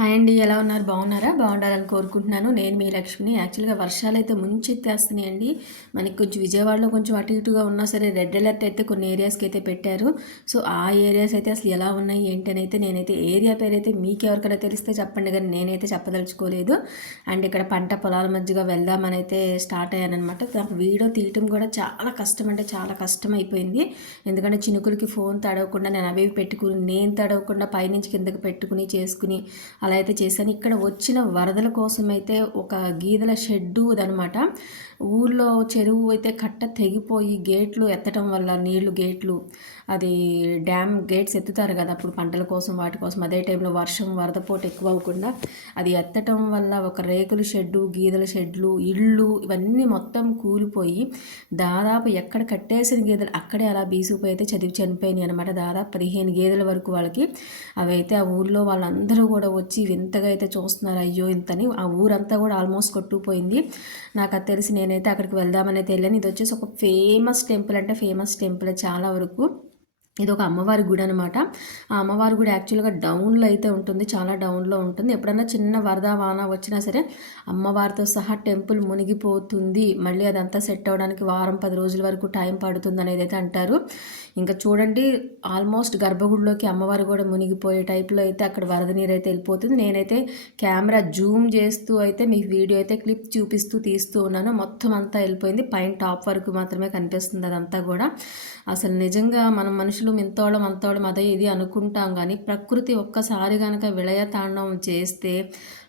Hi అండి ఎలా ఉన్నారు? బాగున్నారా? బాగుండాలని కోరుకుంటున్నాను. నేను మీ లక్ష్మిని. యాక్చువల్గా వర్షాలు అయితే ముంచెత్తేస్తున్నాయండి. మనకి కొంచెం విజయవాడలో కొంచెం అటు ఇటుగా ఉన్నా సరే రెడ్ అలర్ట్ అయితే కొన్ని ఏరియాస్కి అయితే పెట్టారు. సో ఆ ఏరియాస్ అయితే అసలు ఎలా ఉన్నాయి ఏంటి అని అయితే నేనైతే ఏరియా పేరు అయితే మీకు ఎవరికైనా తెలిస్తే చెప్పండి. కానీ నేనైతే చెప్పదలుచుకోలేదు. అండ్ ఇక్కడ పంట పొలాల మధ్యగా వెళ్దామని అయితే స్టార్ట్ అయ్యానమాట నాకు వీడియో తీయటం కూడా చాలా కష్టం అంటే చాలా కష్టం అయిపోయింది. ఎందుకంటే చినుకులకి ఫోన్ తడవకుండా నేను అవి పెట్టుకుని నేను తడవకుండా పైనుంచి కిందకి పెట్టుకుని చేసుకుని అలా అయితే చేశాను. ఇక్కడ వచ్చిన వరదల కోసం అయితే ఒక గీదల షెడ్డు అనమాట ఊర్లో చెరువు అయితే కట్ట తెగిపోయి గేట్లు ఎత్తటం వల్ల నీళ్ళు గేట్లు అది డ్యామ్ గేట్స్ ఎత్తుతారు కదా అప్పుడు పంటల కోసం వాటి కోసం. అదే టైంలో వర్షం వరద పోటు ఎక్కువ అవ్వకుండా అది ఎత్తటం వల్ల ఒక రేకుల షెడ్డు గీదల షెడ్లు ఇళ్ళు ఇవన్నీ మొత్తం కూలిపోయి దాదాపు ఎక్కడ కట్టేసిన గీదలు అక్కడే అలా బీసుకుపోయి అయితే చదివి చనిపోయినాయి అనమాట దాదాపు పదిహేను గేదెల వరకు వాళ్ళకి అవైతే ఆ ఊర్లో వాళ్ళందరూ కూడా వచ్చి వచ్చి వింతగా అయితే చూస్తున్నారు అయ్యో ఇంతని ఆ ఊరంతా కూడా ఆల్మోస్ట్ కొట్టుకుపోయింది. నాకు అది తెలిసి నేనైతే అక్కడికి వెళ్దామని అయితే వెళ్ళాను ఇది వచ్చేసి ఒక ఫేమస్ టెంపుల్ అంటే ఫేమస్ టెంపుల్ చాలా వరకు. ఇది ఒక అమ్మవారి గుడి అనమాట ఆ అమ్మవారి గుడి యాక్చువల్గా డౌన్లో అయితే ఉంటుంది చాలా డౌన్లో ఉంటుంది. ఎప్పుడైనా చిన్న వరద వాన వచ్చినా సరే అమ్మవారితో సహా టెంపుల్ మునిగిపోతుంది. మళ్ళీ అదంతా సెట్ అవ్వడానికి వారం పది రోజుల వరకు టైం పడుతుంది అనేది అయితే అంటారు. ఇంకా చూడండి ఆల్మోస్ట్ గర్భగుడిలోకి అమ్మవారు కూడా మునిగిపోయే టైప్లో అయితే అక్కడ వరద నీరు అయితే వెళ్ళిపోతుంది. నేనైతే కెమెరా జూమ్ చేస్తూ అయితే మీకు వీడియో అయితే క్లిప్ చూపిస్తూ తీస్తూ ఉన్నాను. మొత్తం అంతా వెళ్ళిపోయింది. పైన టాప్ వరకు మాత్రమే కనిపిస్తుంది అదంతా కూడా. అసలు నిజంగా మనం మనుషులు మింతోళం అంతోళం అదే ఇది అనుకుంటాం కానీ ప్రకృతి ఒక్కసారి కనుక విలయతాండవం చేస్తే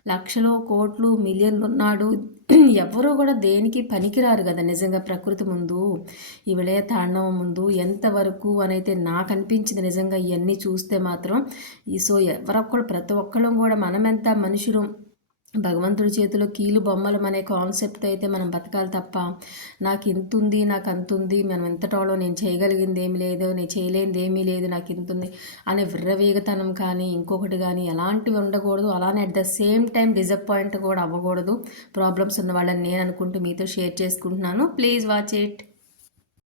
లక్షలు కోట్లు మిలియన్లు ఉన్నాడు. ఎవరు కూడా దేనికి పనికిరారు కదా నిజంగా ప్రకృతి ముందు ఈ విలయ తాండవం ముందు. ఎంతవరకు అనైతే నాకు అనిపించింది నిజంగా ఇవన్నీ చూస్తే మాత్రం ఈ సో ఎవరొక్కరు ప్రతి ఒక్కళ్ళం కూడా మనమెంత మనుషులు భగవంతుడి చేతిలో కీలు బొమ్మలు అనే కాన్సెప్ట్ అయితే మనం బతకాలి తప్ప నాకు ఇంత ఉంది నాకు అంత ఉంది మనం ఎంతటోలో నేను చేయగలిగింది ఏమి లేదు నేను చేయలేనిది ఏమీ లేదు నాకు ఇంత ఉంది అనే విర్రవేగతనం కానీ ఇంకొకటి కానీ ఎలాంటివి ఉండకూడదు. అలానే at the same time disappoint కూడా అవ్వకూడదు. ప్రాబ్లమ్స్ ఉన్న వాళ్ళని నేను అనుకుంటూ మీతో షేర్ చేసుకుంటున్నాను. Please watch it